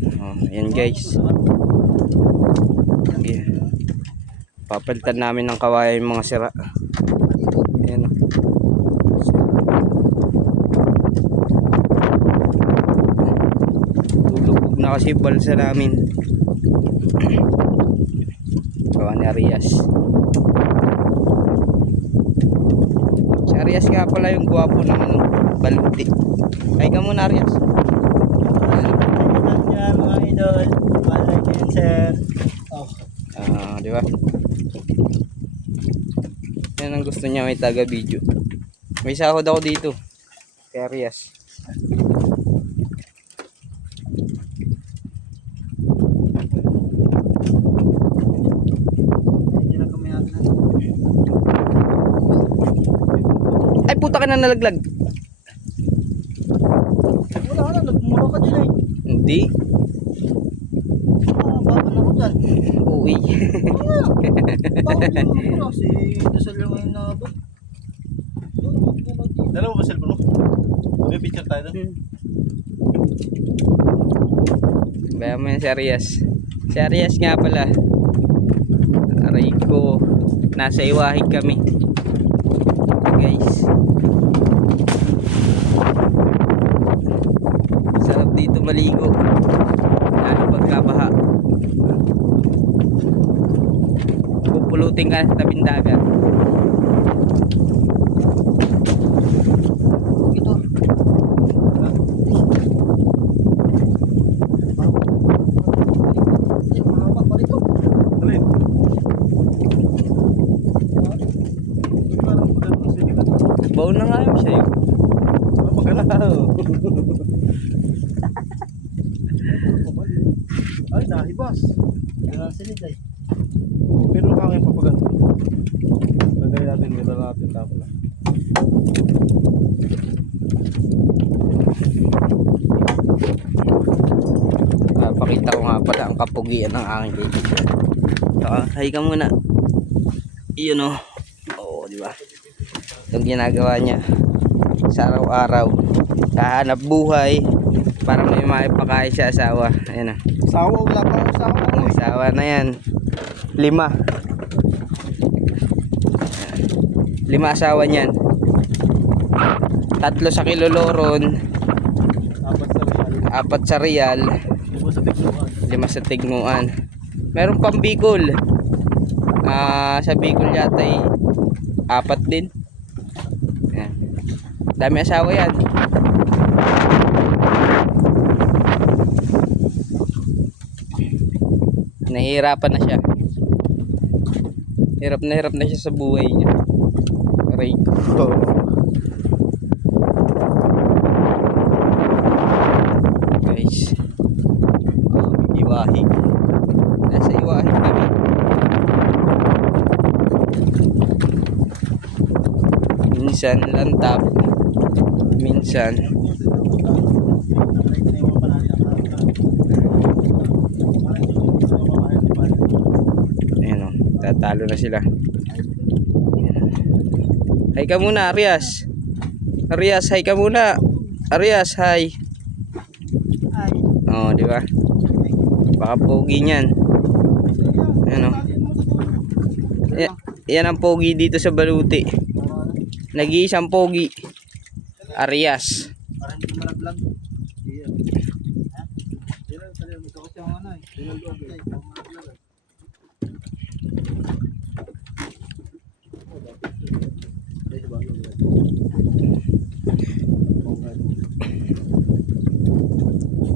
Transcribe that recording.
Oh, ayan guys. Okay. Papalitan namin ng kawayan yung mga sira. Ayan. Lulubog na kasi balsa namin. Gawa ni Arias. Si Arias nga pala yung gwapo ng baluti. Ay ka muna Arias. Yan mga idol. Balay din sir. Oh. Di ba? Yan ang gusto niya, may taga video. May sahod ako dito. Kay Arias. Ay puta ka na nalaglag. Wala ka na, nagmura ka dyan eh. Hindi. Baka na ko dyan. Uwi. Bakit yung nagmura? Si Dasal yung ngayon na ba? Dalawa ba cellphone mo? May picture tayo doon. Bayan mo yan si Arias. Si Arias nga pala. Aray ko. Nasa Iwahig kami. Guys. Sarap dito maligo. Lalo pagkabaha. Pupulutin ka sa tabing dagat. Ito. Mahaba pa rito. Alin? Baon na nga yun siya yun. Magalaw. Ay, nahibas. Ganang silid ay. Pero hangin pa pagano. Lagay natin nila natin tapos lang. Pakita ko nga pala ang kapugian ng aking baby. Hay ka muna. Iyon o. Oo, di ba? Itong ginagawa niya sa araw-araw. Kahanap buhay para may maipakain sa asawa. Ayan o. Sawa, wala pa ako sawa. Ang asawa na yan. 5. 5 asawa niyan. 3 sa Kiloloron. 4 sa Real. 5 sa Tigmuan. Meron pang Bicol. Sa Bicol yata ay 4 din. Ayan. Dami asawa yan. Nahihirapan na siya. Hirap na siya sa buhay niya. Aray ko. Guys. Iwahig. Nasa Iwahig kami. Minsan lantap. Minsan ayan o, tatalo na sila. Hay ka muna Arias. Arias, hay ka muna. Arias, hay. Oh, di ba? Baka pogi niyan. Ayan o. Yan ang pogi dito sa Baluti. Nag-iisang pogi. Arias. Para hindi malaglag. Iyan. Ha? Iyan, talaga magkakot yung ano eh. Iyan loob eh.